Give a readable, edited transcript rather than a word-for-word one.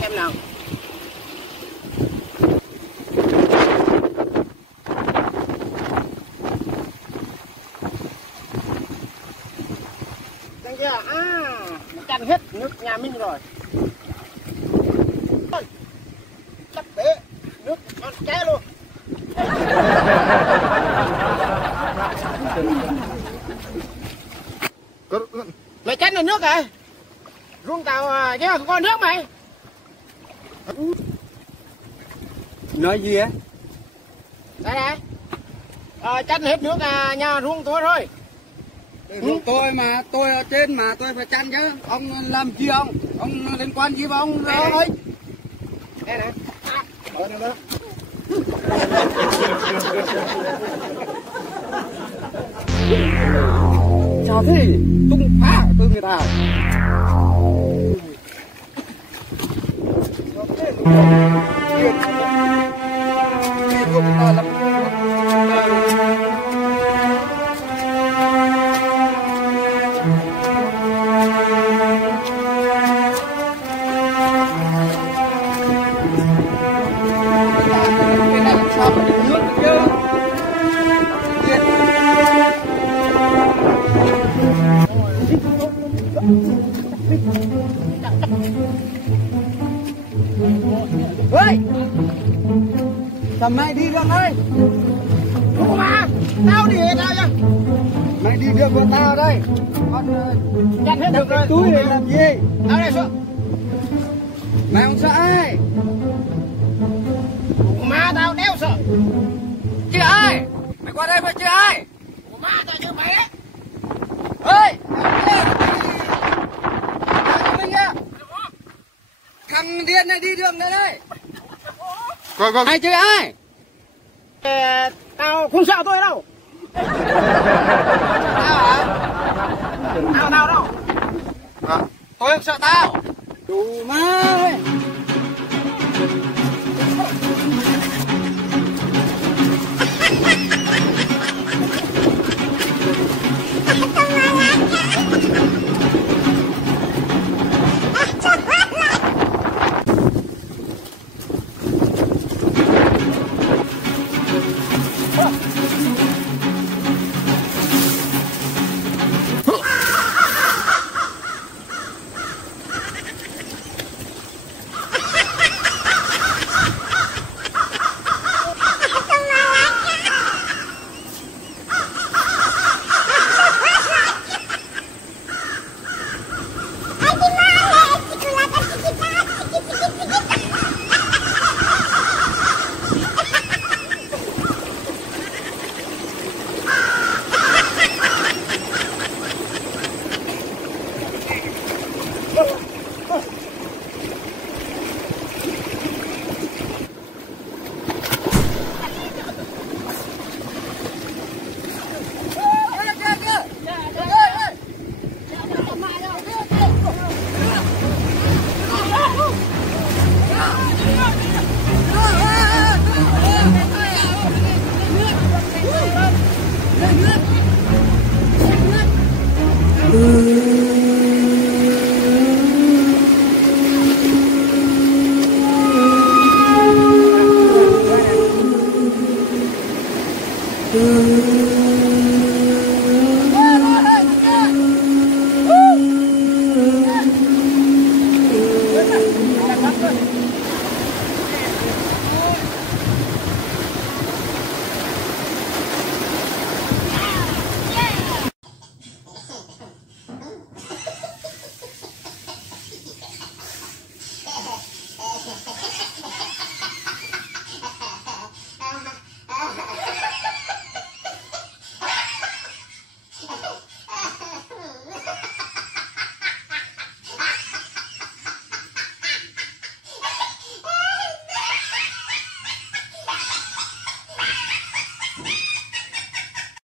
xem nào. Đang kia chăn hết nước nhà mình rồi. Chắc bể nước ăn ké luôn. Mày chăn được nước rồi. Rung tàu ghé con nước mày. Nói gì á? Đây này. Chăn hết nước nhà ruộng tôi rồi. Ruộng tôi mà, tôi ở trên mà tôi phải chăn chứ. Ông làm gì ông? Ông liên quan gì với ông ơi? Đây này. Ở đây đó. Sao thế? Tung phá từ người ta. Ơi! Tầm mày đi được ơi! Ủa mà! Tao đi hết rồi. Mày đi được của tao đây! Con Chăn hết được rồi. túi này làm gì? Tao đây sợ. Mày không sợ ai? Ủa mà tao đéo sợ. Chứ ai? Mày qua đây mà chứ ai? Ủa mà tao như mày đấy. Ê! Mình nha! Thằng điên này đi đường đây đây! Ai chơi ai? Tao không sợ tôi đâu. Tao hả? Tao đâu. Tôi không sợ tao. Đủ má ơi.